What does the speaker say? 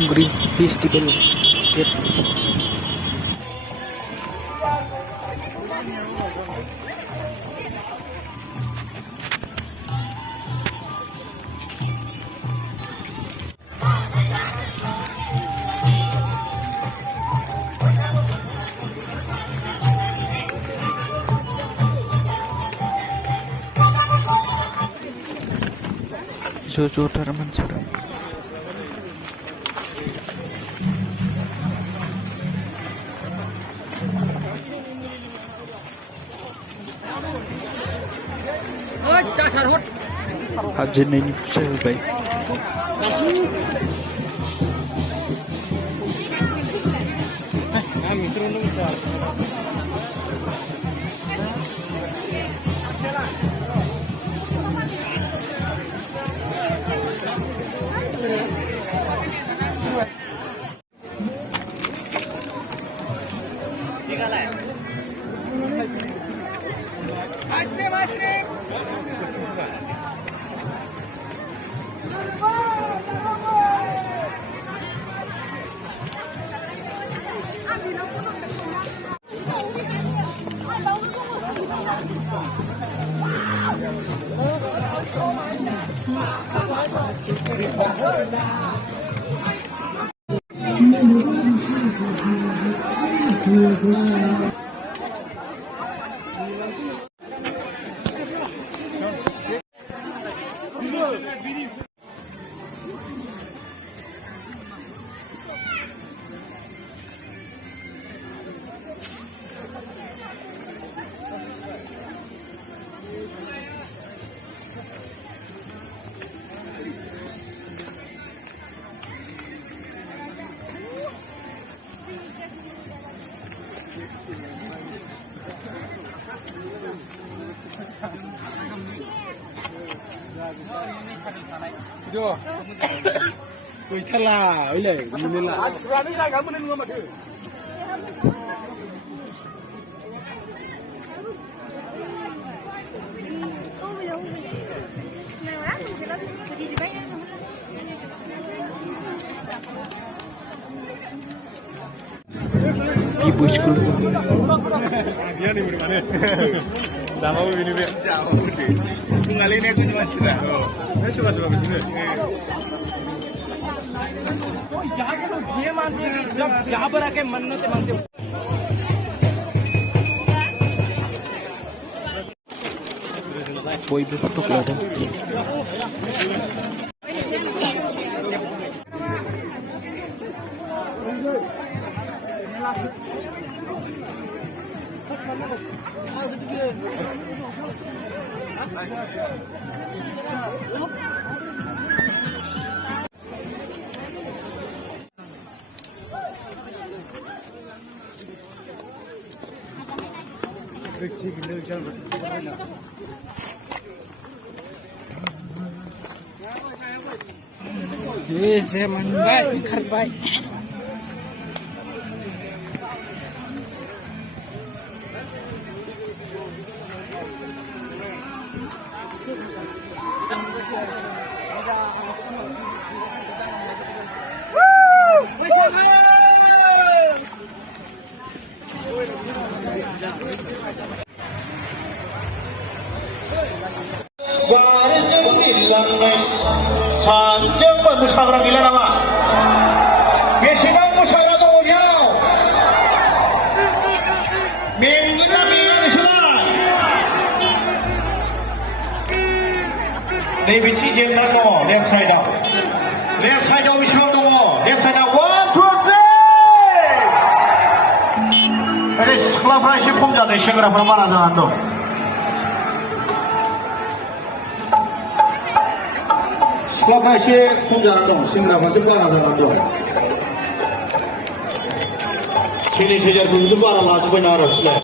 Balikpapan Festival Gate. Jojo Darmansara. Hajennaयनि फुजा होबाय. Yo, tôi thật là ấy này, mình là. Ibu school. Dia ni mana? Dah mau ini ber. Kali ini aku cuma sudah. Saya sudah begini. तो यहाँ के लोग ये मानते हैं कि जब यहाँ पर आके मन्नतें मांगते हैं कोई भी फोटो क्लिक है ये zaman baik terbaik 산정만 무사그랑 일어나마 예시간 무사라도 오냐오 맹기나 미안해서다 내 위치 지행만 동어 랩 사이드 위치만 동어 랩 사이드 원, 투, 쓰리 그래 스클라프라 시폼자네 시그라프라 말하자난도 스클라파시 폼자난도 시그라파시 말하자난도 제니 제자 분수 말하라 주변 나라시래